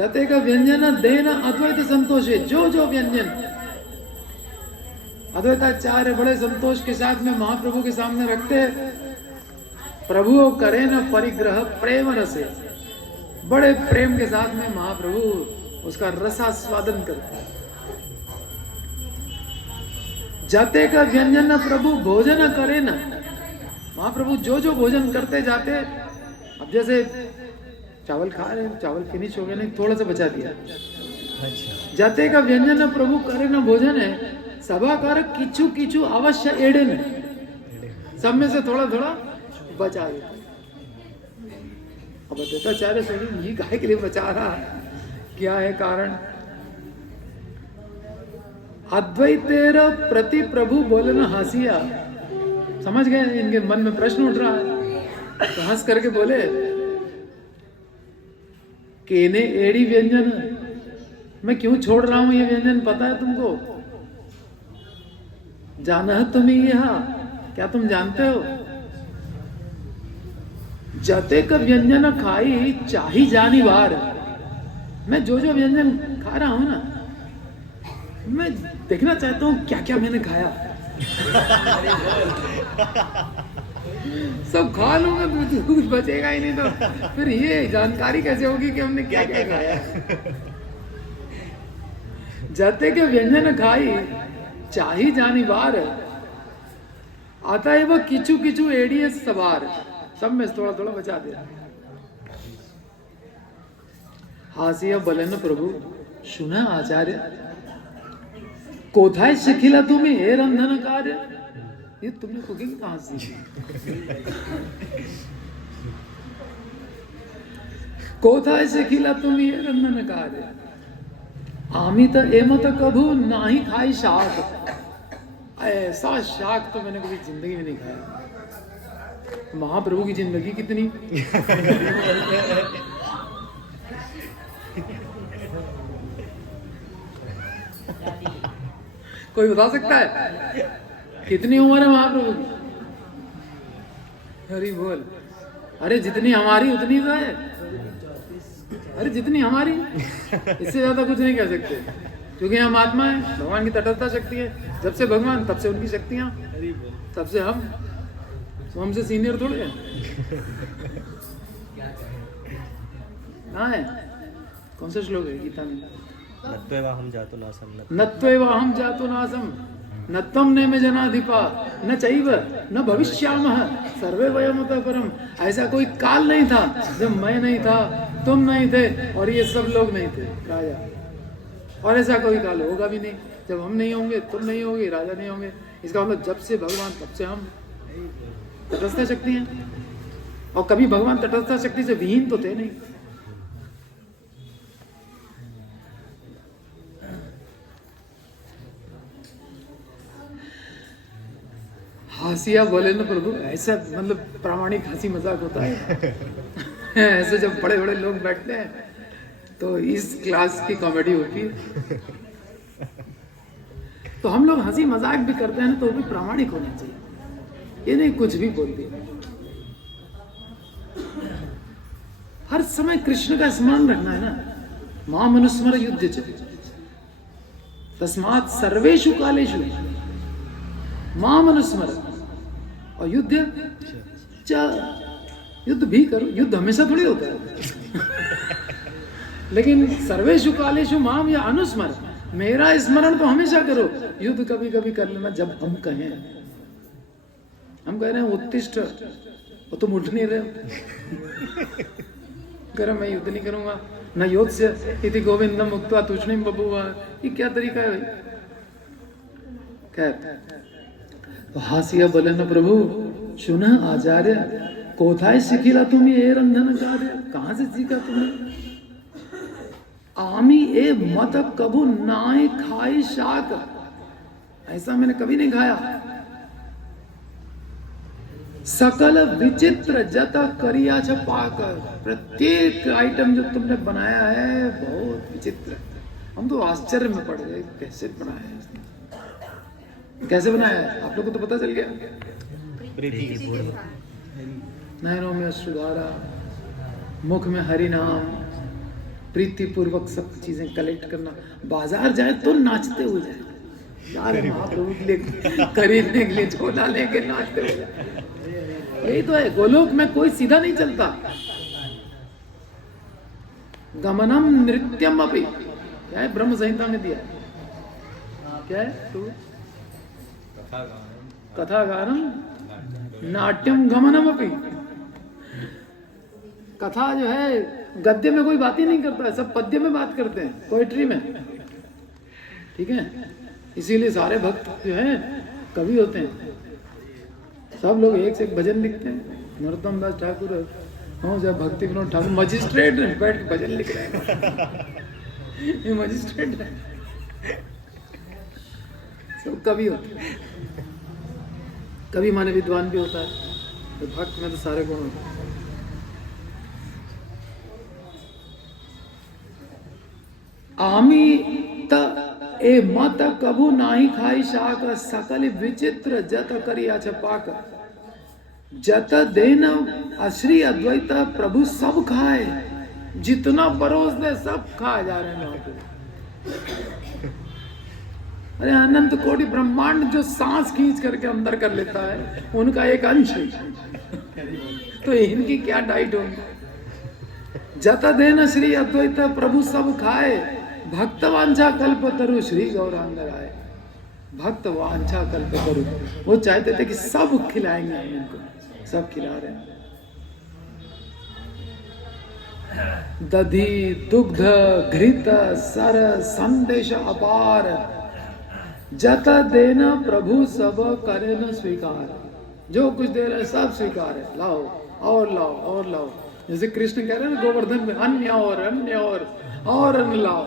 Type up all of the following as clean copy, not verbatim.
जाते का व्यंजन देना अद्वैत संतोष है। जो जो व्यंजन अद्वैताचार्य बड़े संतोष के साथ में महाप्रभु के सामने रखते हैं। प्रभु करे न परिग्रह प्रेम रसे, बड़े प्रेम के साथ में महाप्रभु उसका रसास्वादन करते हैं। जाते का व्यंजन प्रभु भोजन करे न, महाप्रभु जो जो भोजन करते जाते, अब जैसे चावल खा रहे, चावल फिनिश हो गया, नहीं थोड़ा सा बचा दिया। अच्छा। जाते का व्यंजन प्रभु करे न भोजन है, सभाकार किचु किचु अवश्य एड़े में, सब में से थोड़ा थोड़ा बचा देता। अब अद्वैताचार्य सोचिए ये काहे के लिए बचा रहा, क्या है कारण? अद्वैतेर प्रति प्रभु बोले न हंसिया, समझ गए इनके मन में प्रश्न उठ रहा है, तो हंस करके बोले केने एड़ी व्यंजन, मैं क्यों छोड़ रहा हूं ये व्यंजन, पता है तुमको? जाना है तुम्हें यह, क्या तुम जानते हो? जते का व्यंजन खाई चाही जानी बार, मैं जो जो व्यंजन खा रहा हूं ना, मैं देखना चाहता हूं क्या क्या मैंने खाया। सब खा लूंगा तो कुछ बचेगा ही नहीं, तो फिर ये जानकारी कैसे होगी कि हमने क्या क्या खाया। जते के व्यंजन खाई चाही जानी बार, आता है वह किचु किचु एड़िए सवार, सब में थोड़ा थोड़ा बचा दे। हासिया बलन प्रभु सुना आचार्य, कोथाय शिखिला तुम्हें हे रंधन कार्य, ये तुमने कुकिंग कहां सीखी? कोथाय शिखिला तुम्हें हे रंधन कार्य, आमी तो एमत कभू नाही खाई शाक, ऐसा शाक तो मैंने कभी जिंदगी में नहीं खाया। महाप्रभु की जिंदगी कितनी कोई बता सकता है कितनी उम्र है महाप्रभु की? हरि बोल। अरे जितनी हमारी उतनी तो है, अरे जितनी हमारी, इससे ज्यादा कुछ नहीं कह सकते, क्योंकि हम आत्मा है, भगवान की तटस्थता शक्ति है। जब से भगवान तब से उनकी शक्तियां, तब से हम, तो हमसे सीनियर थोड़े हैं। कहाँ है, कौन सा श्लोक है गीता में? नत्वेवाहं जातो नासम, नत्वेवाहं जातो नासम, न तम ने में जनाधिपा, न चैव न भविष्यामः सर्वे वयमतः परम। ऐसा कोई काल नहीं था जब मैं नहीं था, तुम नहीं थे और ये सब लोग नहीं थे राजा, और ऐसा कोई काल होगा भी नहीं जब हम नहीं होंगे, तुम नहीं होगे, राजा नहीं होंगे। इसका मतलब जब से भगवान तब से हम। तटस्थ शक्ति है, और कभी भगवान तटस्थ शक्ति से विहीन तो थे नहीं। हासिया बोले ना प्रभु, ऐसा मतलब प्रामाणिक हंसी मजाक होता है। ऐसे जब बड़े बड़े लोग बैठते हैं तो इस क्लास की कॉमेडी होती है। तो हम लोग हंसी मजाक भी करते हैं तो भी प्रामाणिक होना चाहिए, ये नहीं कुछ भी बोल दिया। हर समय कृष्ण का स्मरण रखना है ना। मां मनुस्मर युद्ध च तस्मात् सर्वेषु कालेषु मां मनुस्मर। और युद्ध युद्ध भी करो, युद्ध हमेशा थोड़ी होता है। लेकिन सर्वेषु कालेषु माम या अनुस्मर, मेरा स्मरण तो हमेशा करो। युद्ध कभी कभी कर लेना जब हम कहें। हम कह रहे हैं उत्तिष्ठ, और तुम उठ नहीं रहे हो। कह रहे मैं युद्ध नहीं करूंगा, न योत्स्य इति गोविंदम उक्त्वा तुष्णीम बभूव। ये क्या तरीका है भाई? खैर, तो हासिया बोले न प्रभु सुना आचार्य, कोथाय सिखिला तुम ये रंधन कार्य, कहां से सीखा तुमने? आमी ए मत कभू नाई खाई शाक, ऐसा मैंने कभी नहीं खाया। सकल विचित्र जता करिया छ पाक, प्रत्येक आइटम जो तुमने बनाया है बहुत विचित्र। हम तो आश्चर्य में पड़ गए, कैसे बनाया है, कैसे बनाया है? आप लोग को तो पता चल गया। नयनों में सुधारा, मुख में हरि नाम, प्रीति पूर्वक सब चीजें कलेक्ट करना। बाजार जाए तो नाचते हुए जाए, जा रहे महाप्रभु के लिए खरीदने के लिए झोला लेके नाचते हुए जाए। यही तो है, गोलोक में कोई सीधा नहीं चलता। गमनम नृत्यम अपि, क्या है ब्रह्म संहिता में दिया, क्या है तो कथा गानम नाट्यम गमनम अपि। कथा जो है गद्य में कोई बात ही नहीं करता है, सब पद्य में बात करते हैं, पोएट्री में, ठीक है। इसीलिए सारे भक्त जो हैं कवि होते हैं, सब लोग एक से एक भजन लिखते हैं। नरोत्तम दास ठाकुर जब भक्ति विनोद ठाकुर मजिस्ट्रेट बैठ के भजन लिख रहे हैं, ये मजिस्ट्रेट है, सब कवि होते हैं। कवि माने विद्वान भी होता है, तो भक्त में तो सारे गुण होते हैं। आमी त ए मत कबू नाही खाई शाक, सकल विचित्र जत करिया छपाक। जत देन अश्री अद्वैत प्रभु सब खाए, जितना परोस दे सब खाए जा रहे हैं वहां पे। अरे अनंत कोटि ब्रह्मांड जो सांस खींच करके अंदर कर लेता है, उनका एक अंश है, तो इनकी क्या डाइट होगी। जत देन श्री अद्वैत प्रभु सब खाए, भक्त वांछा कल्प तरु श्री गौरांग राय। भक्त वांछा कल्प तरु, वो चाहते थे कि सब खिलाएंगे हम इनको, सब खिला रहे हैं। दधि दुग्ध घृत सर संदेश अपार, जत देना प्रभु सब करे न स्वीकार। जो कुछ दे रहे सब स्वीकार है, लाओ और लाओ और लाओ। जैसे कृष्ण कह रहे हैं ना गोवर्धन में, अन्य और अन्न लाओ,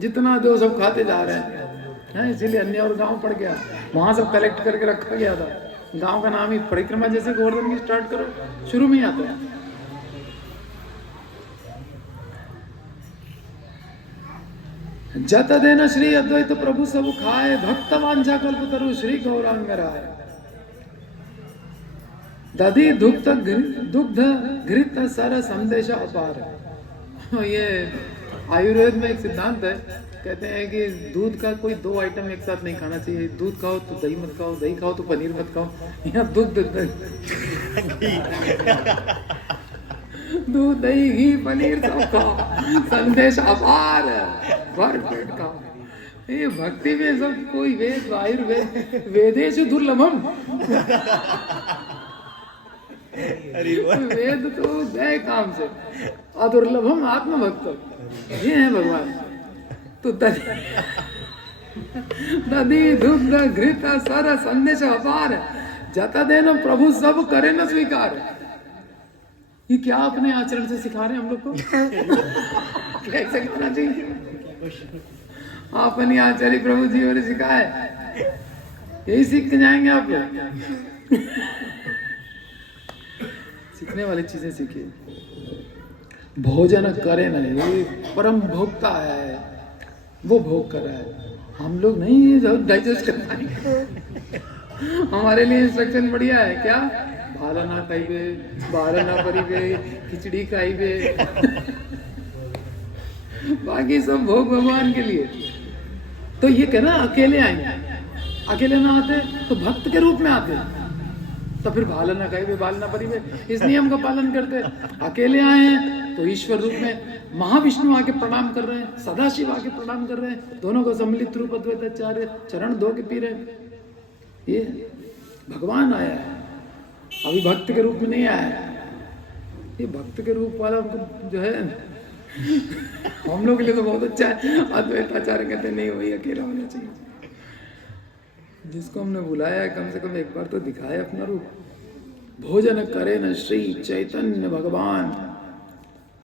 जितना दो सब खाते जा रहे हैं। इसीलिए अन्य और गांव पड़ गया, वहां सब कलेक्ट करके रखा गया था। गांव का नाम ही परिक्रमा जैसे गोवर्धन की स्टार्ट करो, शुरू में ही आता है। जत देना श्री अद्वैत प्रभु सब खाए, भक्त वांछा कल्प तरु श्री गौरांग राय। दधि दुग्ध घृत सर संदेश अपार। ये आयुर्वेद में एक सिद्धांत है, कहते हैं कि दूध का कोई दो आइटम एक साथ नहीं खाना चाहिए। दूध खाओ तो दही मत खाओ, दही खाओ तो पनीर मत खाओ, या दूध दही घी पनीर सब खाओ, संदेश अपार, भर पेट खाओ। ये भक्ति में सब कोई वेद आयुर्वेद वेदेषु दुर्लभम। वेद तो गए काम से, अदुर्लभम आत्मभक्त, ये है भगवान। तो दधि दुग्ध घृत सर संदेश अपार, जता देना प्रभु सब करे न स्वीकार। ये क्या अपने आचरण से सिखा रहे हैं हम लोग को, कैसे करना चाहिए। अपनी आचार्य प्रभु जी ने सिखाया, यही सीख के जाएंगे आप लोग। सीखने वाली चीजें सीखिए। भोजन करे नहीं, परम भोक्ता है, वो भोग कर रहा है, हम लोग नहीं डाइजेस्ट कर पाएंगे। हमारे लिए इंस्ट्रक्शन बढ़िया है, क्या भाला ना खाइबे, बारा ना परिबे, खिचड़ी खाइबे। बाकी सब भोग भगवान के लिए। तो ये कहना अकेले आएंगे, अकेले ना आते तो भक्त के रूप में आते, तो फिर भाला ना खाइबे बाल ना परिबे, इस नियम का पालन करते। अकेले आए हैं तो ईश्वर रूप में महाविष्णु आके प्रणाम कर रहे हैं, सदाशिव आके प्रणाम कर रहे हैं, दोनों को सम्मिलित रूप अद्वैताचार्य चरण धो के पी रहे हैं। ये भगवान आया है, अभी भक्त के रूप में नहीं आया है। ये भक्त के रूप वाला जो है हम लोग के लिए तो बहुत अच्छा है। अद्वैताचार्य कहते नहीं, वही अकेला होना चाहिए। जिसको हमने बुलाया है कम से कम एक बार तो दिखाए अपना रूप। भोजन करे न श्री चैतन्य भगवान,